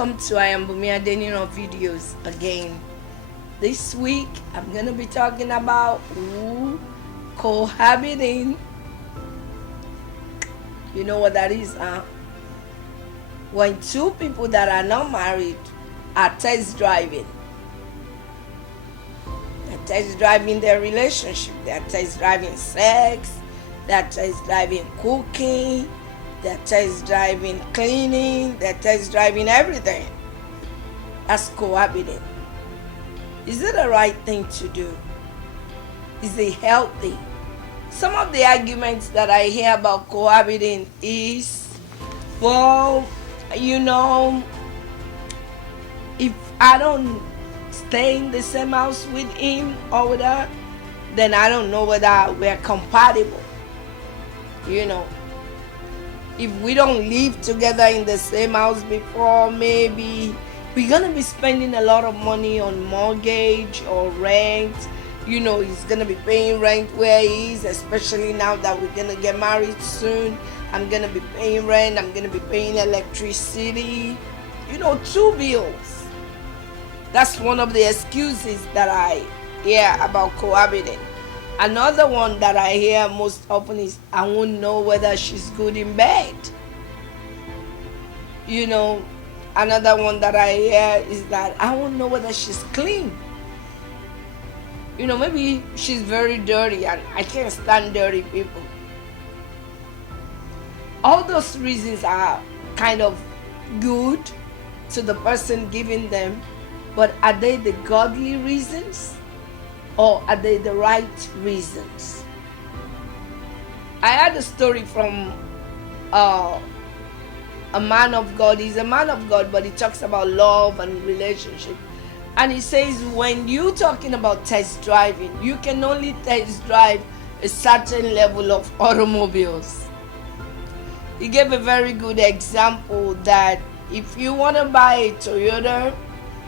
Welcome to Bunmi Adeniran videos again. This week I'm gonna be talking about cohabiting. You know what that is, huh? When two people that are not married are test driving. They're test driving their relationship. They're test driving sex. They're test driving cooking. They're test driving cleaning. They're test driving everything. That's cohabiting. Is it the right thing to do? Is it healthy? Some of the arguments that I hear about cohabiting is, well, if I don't stay in the same house with him or with her, then I don't know whether we're compatible. If we don't live together in the same house before, maybe we're gonna be spending a lot of money on mortgage or rent. He's gonna be paying rent where he is, especially now that we're gonna get married soon. I'm gonna be paying rent, I'm gonna be paying electricity, two bills. That's one of the excuses that I hear about cohabiting. Another one that I hear most often is, I won't know whether she's good in bed. Another one that I hear is that I won't know whether she's clean. Maybe she's very dirty and I can't stand dirty people. All those reasons are kind of good to the person giving them, but are they the godly reasons? Or are they the right reasons? I had a story from a man of God. He's a man of God, but he talks about love and relationship. And he says, when you're talking about test driving, you can only test drive a certain level of automobiles. He gave a very good example that if you want to buy a Toyota,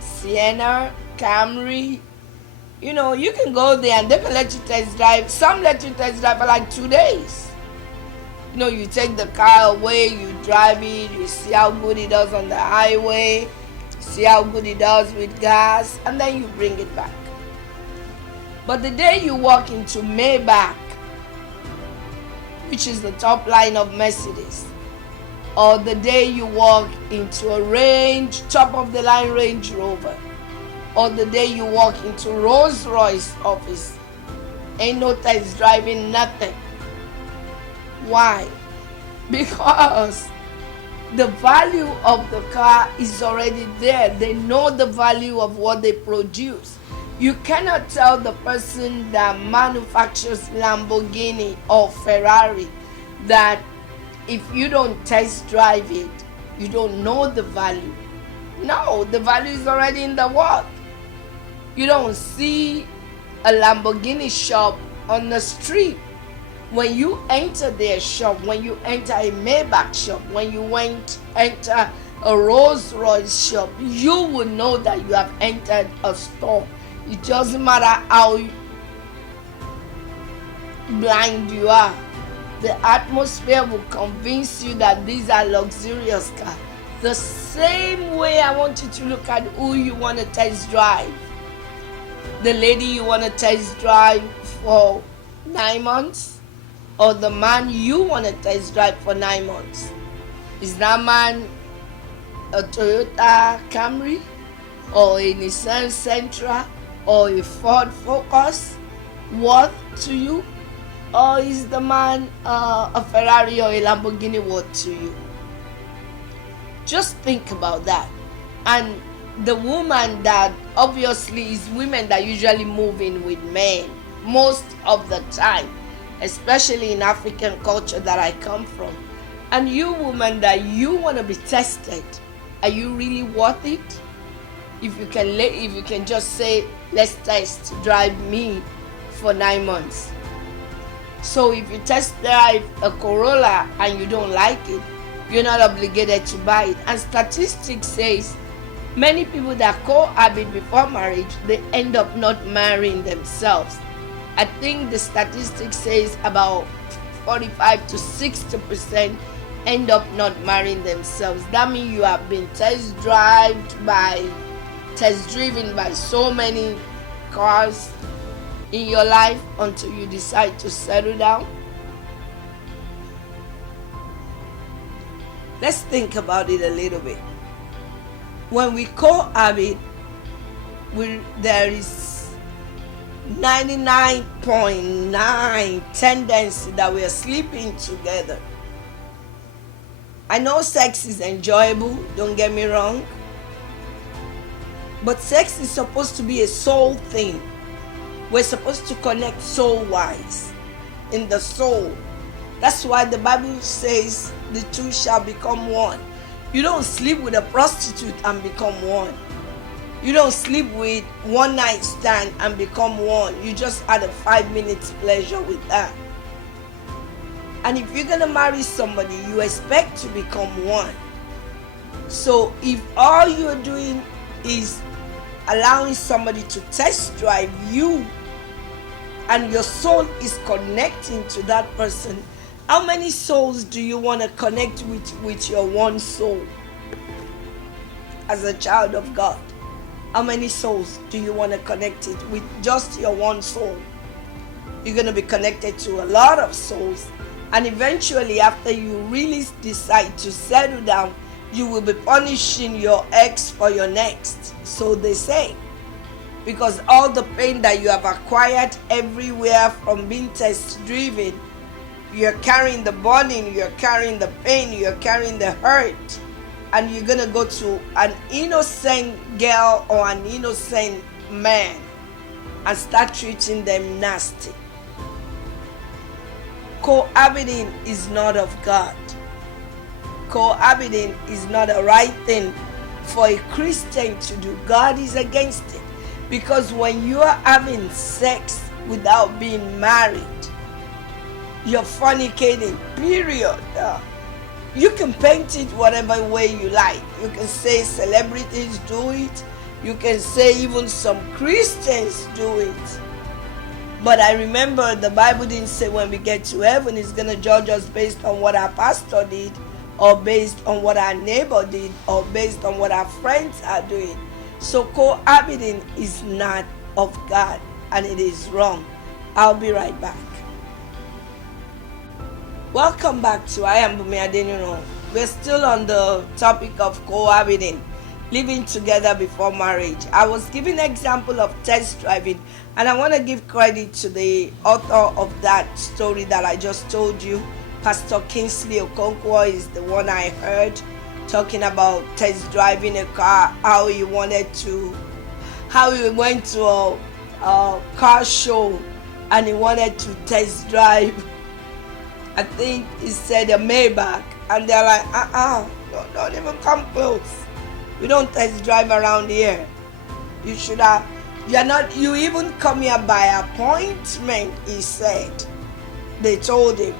Sienna, Camry, you can go there and they can let you test drive. Some let you test drive for like 2 days. You take the car away, you drive it, you see how good it does on the highway, see how good it does with gas, and then you bring it back. But the day you walk into Maybach, which is the top line of Mercedes, or the day you walk into a top of the line Range Rover, or the day you walk into Rolls Royce office, ain't no test driving, nothing. Why? Because the value of the car is already there. They know the value of what they produce. You cannot tell the person that manufactures Lamborghini or Ferrari that if you don't test drive it, you don't know the value. No, the value is already in the world. You don't see a Lamborghini shop on the street. When you enter their shop, when you enter a Maybach shop, when you enter a Rolls Royce shop, you will know that you have entered a store. It doesn't matter how blind you are. The atmosphere will convince you that these are luxurious cars. The same way I want you to look at who you want to test drive. The lady you want to test drive for 9 months, or the man you want to test drive for 9 months. Is that man a Toyota Camry, or a Nissan Sentra, or a Ford Focus worth to you? Or is the man a Ferrari or a Lamborghini worth to you? Just think about that. And the woman that obviously is women that usually move in with men most of the time, especially in African culture that I come from. And you woman that you want to be tested, are you really worth it? If you can just say, let's test drive me for 9 months. So if you test drive a Corolla and you don't like it, you're not obligated to buy it. And statistics says many people that cohabit before marriage, they end up not marrying themselves. I think the statistics says about 45 to 60% end up not marrying themselves. That means you have been test driven by so many cars in your life until you decide to settle down. Let's think about it a little bit. When we cohabit, there is 99.9 tendency that we are sleeping together. I know sex is enjoyable, don't get me wrong, but sex is supposed to be a soul thing. We're supposed to connect soul-wise, in the soul. That's why the Bible says the two shall become one. You don't sleep with a prostitute and become one. You don't sleep with one night stand and become one. You just had a 5 minutes pleasure with that. And if you're gonna marry somebody, you expect to become one. So if all you're doing is allowing somebody to test drive you and your soul is connecting to that person, how many souls do you want to connect with your one soul? As a child of God, how many souls do you want to connect it with? Just your one soul? You're going to be connected to a lot of souls, and eventually after you really decide to settle down, you will be punishing your ex for your next, so they say, because all the pain that you have acquired everywhere from being test driven, you're carrying the burden, you're carrying the pain, you're carrying the hurt, and you're gonna go to an innocent girl or an innocent man and start treating them nasty. Cohabiting is not of God. Cohabiting is not a right thing for a Christian to do. God is against it, because when you are having sex without being married, you're fornicating, period. You can paint it whatever way you like. You can say celebrities do it. You can say even some Christians do it. But I remember the Bible didn't say when we get to heaven it's going to judge us based on what our pastor did, or based on what our neighbor did, or based on what our friends are doing. So cohabiting is not of God, and it is wrong. I'll be right back. Welcome back to I am Bunmi Adeniran. We're still on the topic of cohabiting, living together before marriage. I was giving an example of test driving, and I want to give credit to the author of that story that I just told you. Pastor Kingsley Okonkwo is the one I heard talking about test driving a car, how he went to a car show and he wanted to test drive, I think he said a Maybach, and they're like, don't even come close. We don't test drive around here. You even come here by appointment, he said. They told him.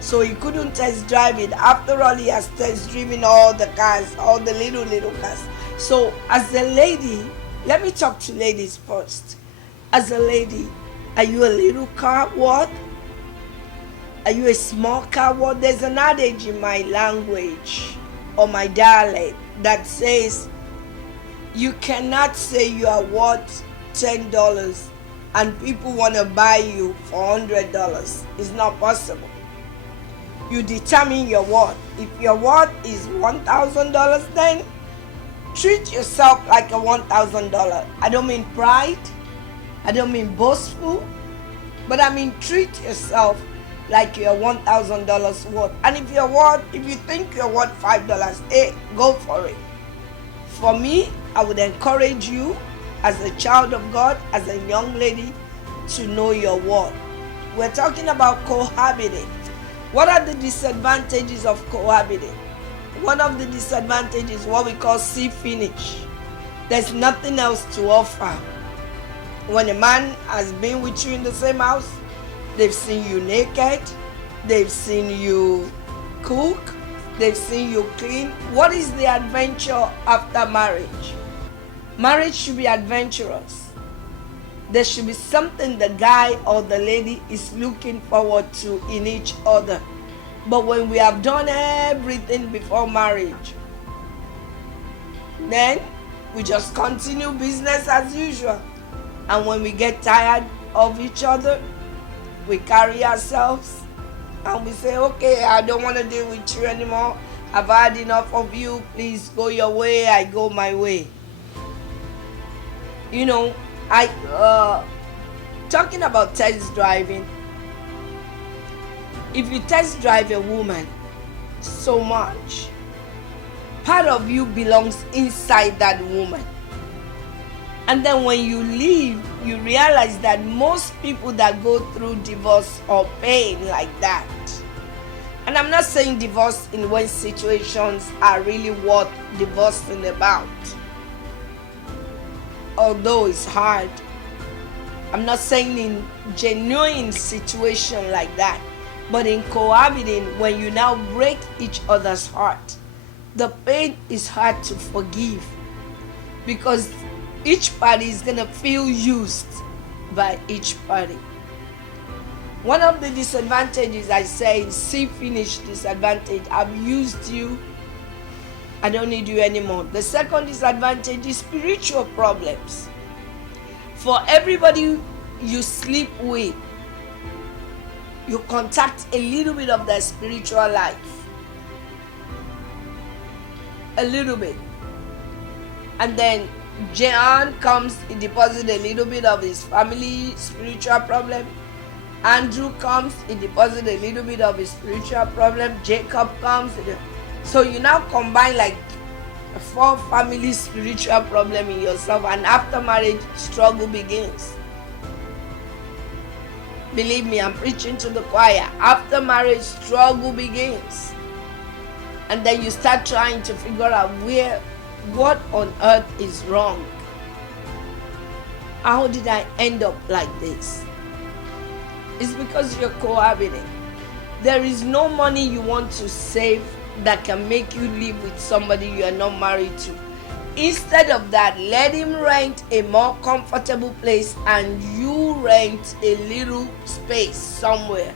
So he couldn't test drive it. After all, he has test driven all the cars, all the little cars. So as a lady, let me talk to ladies first. As a lady, are you a little car what? Are you a small car what? There's an adage in my language or my dialect that says you cannot say you are worth $10 and people want to buy you for $100. It's not possible. You determine your worth. If your worth is $1,000, then treat yourself like a $1,000. I don't mean pride. I don't mean boastful. But I mean treat yourself like you're $1,000 worth. And if you think you're worth $5, hey, go for it. For me, I would encourage you as a child of God, as a young lady, to know your worth. We're talking about cohabiting. What are the disadvantages of cohabiting? One of the disadvantages is what we call see finish. There's nothing else to offer. When a man has been with you in the same house, they've seen you naked, they've seen you cook, they've seen you clean. What is the adventure after marriage? Marriage should be adventurous. There should be something the guy or the lady is looking forward to in each other. But when we have done everything before marriage, then we just continue business as usual. And when we get tired of each other, we carry ourselves and we say, okay, I don't want to deal with you anymore. I've had enough of you. Please go your way, I go my way. You know, talking about test driving, if you test drive a woman so much, part of you belongs inside that woman. And then when you leave, you realize that most people that go through divorce or pain like that, and I'm not saying divorce in when situations are really worth divorcing about, although it's hard. I'm not saying in genuine situation like that, but in cohabiting, when you now break each other's heart, the pain is hard to forgive because each party is gonna feel used by each party. One of the disadvantages I say is see finish disadvantage. I've used you, I don't need you anymore. The second disadvantage is spiritual problems. For everybody you sleep with, you contact a little bit of their spiritual life. A little bit. And then John comes, he deposits a little bit of his family spiritual problem. Andrew comes, he deposits a little bit of his spiritual problem. Jacob comes. So you now combine like 4 family spiritual problem in yourself, and after marriage, struggle begins. Believe me, I'm preaching to the choir. After marriage, struggle begins. And then you start trying to figure out what on earth is wrong. How did I end up like this? It's because you're cohabiting. There is no money you want to save that can make you live with somebody you are not married to. Instead of that, let him rent a more comfortable place and you rent a little space somewhere,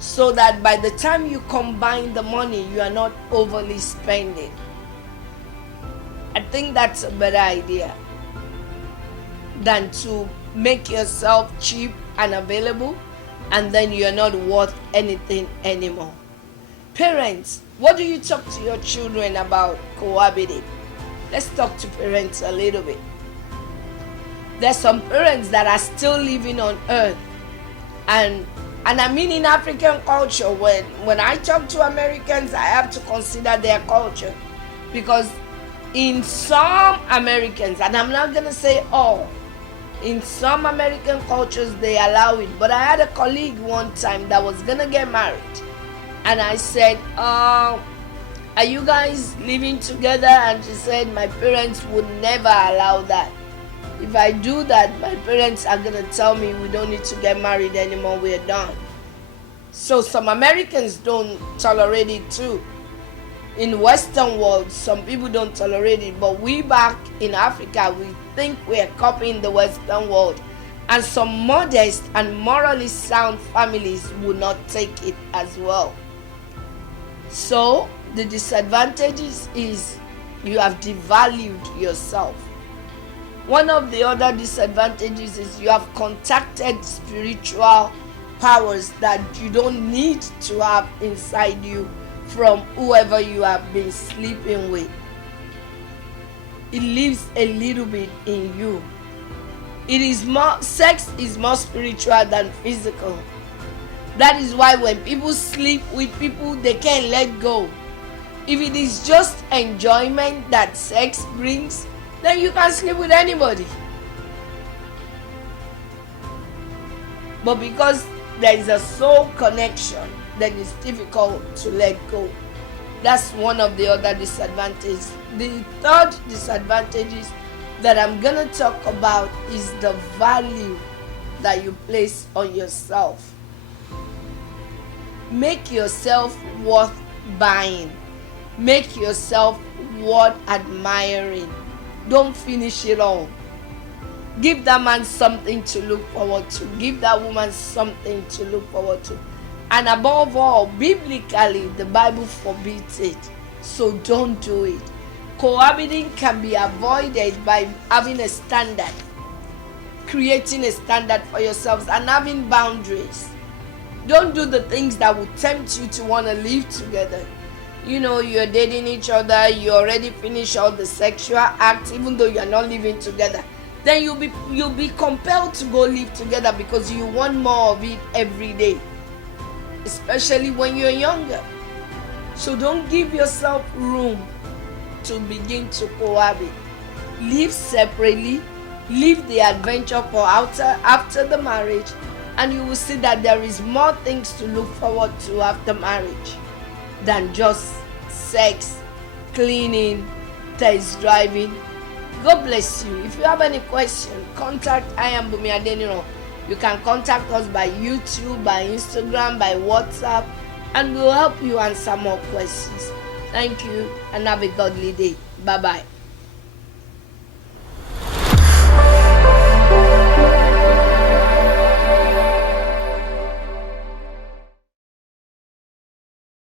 so that by the time you combine the money, you are not overly spending. I think that's a better idea than to make yourself cheap and available and then you're not worth anything anymore. Parents, what do you talk to your children about cohabiting? Let's talk to parents a little bit. There's some parents that are still living on earth, and I mean in African culture. When I talk to Americans, I have to consider their culture, because in some Americans, and I'm not gonna say all, in some American cultures they allow it. But I had a colleague one time that was gonna get married, and I said, are you guys living together? And she said, my parents would never allow that. If I do that, my parents are gonna tell me we don't need to get married anymore, we're done. So some Americans don't tolerate it too. In Western world, some people don't tolerate it, but we back in Africa, we think we're copying the Western world. And some modest and morally sound families will not take it as well. So the disadvantages is you have devalued yourself. One of the other disadvantages is you have contacted spiritual powers that you don't need to have inside you from whoever you have been sleeping with. It lives a little bit in you. Sex is more spiritual than physical. That is why when people sleep with people, they can't let go. If it is just enjoyment that sex brings, then you can sleep with anybody. But because there is a soul connection, then it's difficult to let go. That's one of the other disadvantages. The third disadvantage that I'm going to talk about is the value that you place on yourself. Make yourself worth buying. Make yourself worth admiring. Don't finish it all. Give that man something to look forward to. Give that woman something to look forward to. And above all, biblically, the Bible forbids it. So don't do it. Cohabiting can be avoided by having a standard, creating a standard for yourselves, and having boundaries. Don't do the things that will tempt you to want to live together. You're dating each other, you already finished all the sexual acts, even though you're not living together. Then you'll be compelled to go live together because you want more of it every day, especially when you're younger. So don't give yourself room to begin to cohabit. Live separately, live the adventure for after the marriage, and you will see that there is more things to look forward to after marriage than just sex, cleaning, test driving. God bless you. If you have any question, contact I am Bunmi Adeniran. You can contact us by YouTube, by Instagram, by WhatsApp, and we'll help you answer more questions. Thank you and have a godly day. Bye-bye.